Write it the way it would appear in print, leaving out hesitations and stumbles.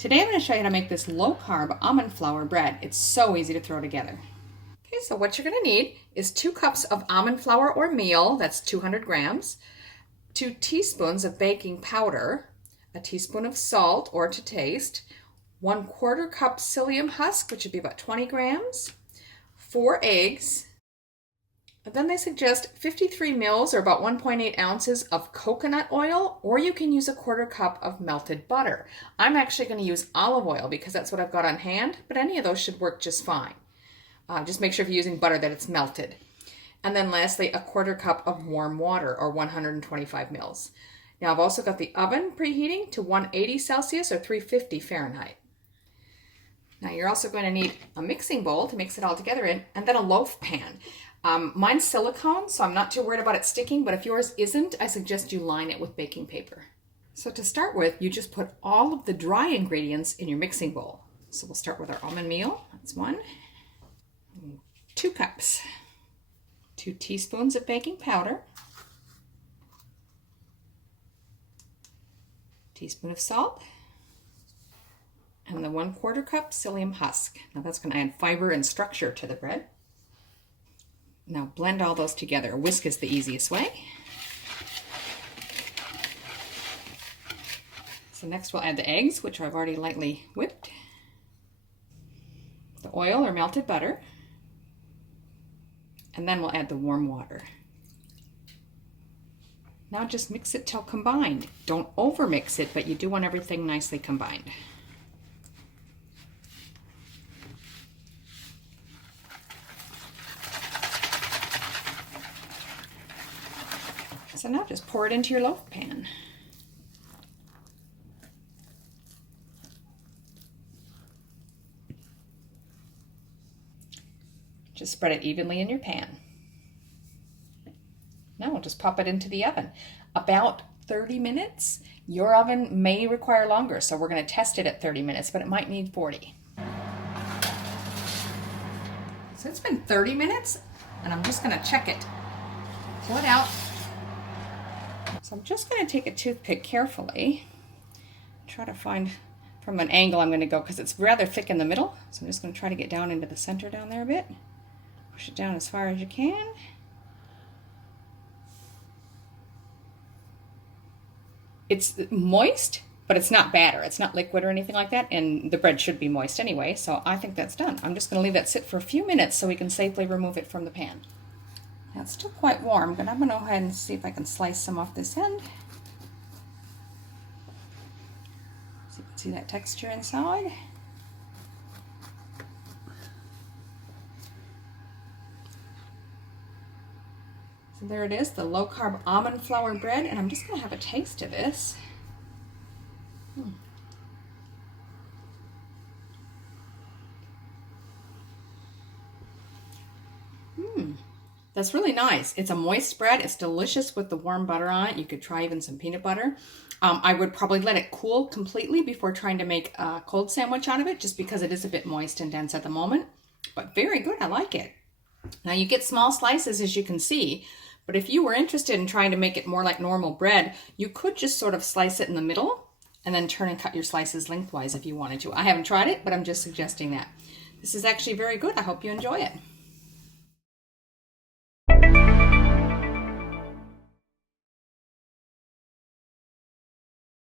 Today I'm going to show you how to make this low-carb almond flour bread. It's so easy to throw together. Okay, so what you're going to need is 2 cups of almond flour or meal, that's 200 grams, 2 teaspoons of baking powder, a teaspoon of salt or to taste, 1/4 cup psyllium husk, which would be about 20 grams, 4 eggs, and then they suggest 53 mils or about 1.8 ounces of coconut oil, or you can use a 1/4 cup of melted butter. I'm actually going to use olive oil because that's what I've got on hand, but any of those should work just fine. Just make sure if you're using butter that it's melted. And then lastly, a 1/4 cup of warm water or 125 mils. Now I've also got the oven preheating to 180 Celsius or 350 Fahrenheit. Now you're also going to need a mixing bowl to mix it all together in, and then a loaf pan. Mine's silicone, so I'm not too worried about it sticking, but if yours isn't, I suggest you line it with baking paper. So to start with, you just put all of the dry ingredients in your mixing bowl. So we'll start with our almond meal. That's 1. 2 cups. 2 teaspoons of baking powder. Teaspoon of salt. And the 1/4 cup psyllium husk. Now that's going to add fiber and structure to the bread. Now blend all those together. Whisk is the easiest way. So next we'll add the eggs, which I've already lightly whipped. The oil or melted butter. And then we'll add the warm water. Now just mix it till combined. Don't over mix it, but you do want everything nicely combined. So now just pour it into your loaf pan. Just spread it evenly in your pan. Now we'll just pop it into the oven. About 30 minutes. Your oven may require longer, so we're going to test it at 30 minutes, but it might need 40. So it's been 30 minutes, and I'm just going to check it. Pull it out. So I'm just going to take a toothpick carefully, try to find from an angle I'm going to go because it's rather thick in the middle. So I'm just going to try to get down into the center down there a bit. Push it down as far as you can. It's moist, but it's not batter. It's not liquid or anything like that, and the bread should be moist anyway, so I think that's done. I'm just going to leave that sit for a few minutes so we can safely remove it from the pan. Now it's still quite warm, but I'm going to go ahead and see if I can slice some off this end. So you can see that texture inside. So there it is, the low-carb almond flour bread, and I'm just going to have a taste of this. That's really nice. It's a moist bread. It's delicious with the warm butter on it. You could try even some peanut butter. I would probably let it cool completely before trying to make a cold sandwich out of it, just because it is a bit moist and dense at the moment. But very good. I like it. Now you get small slices, as you can see, but if you were interested in trying to make it more like normal bread, you could just sort of slice it in the middle and then turn and cut your slices lengthwise if you wanted to. I haven't tried it, but I'm just suggesting that. This is actually very good. I hope you enjoy it.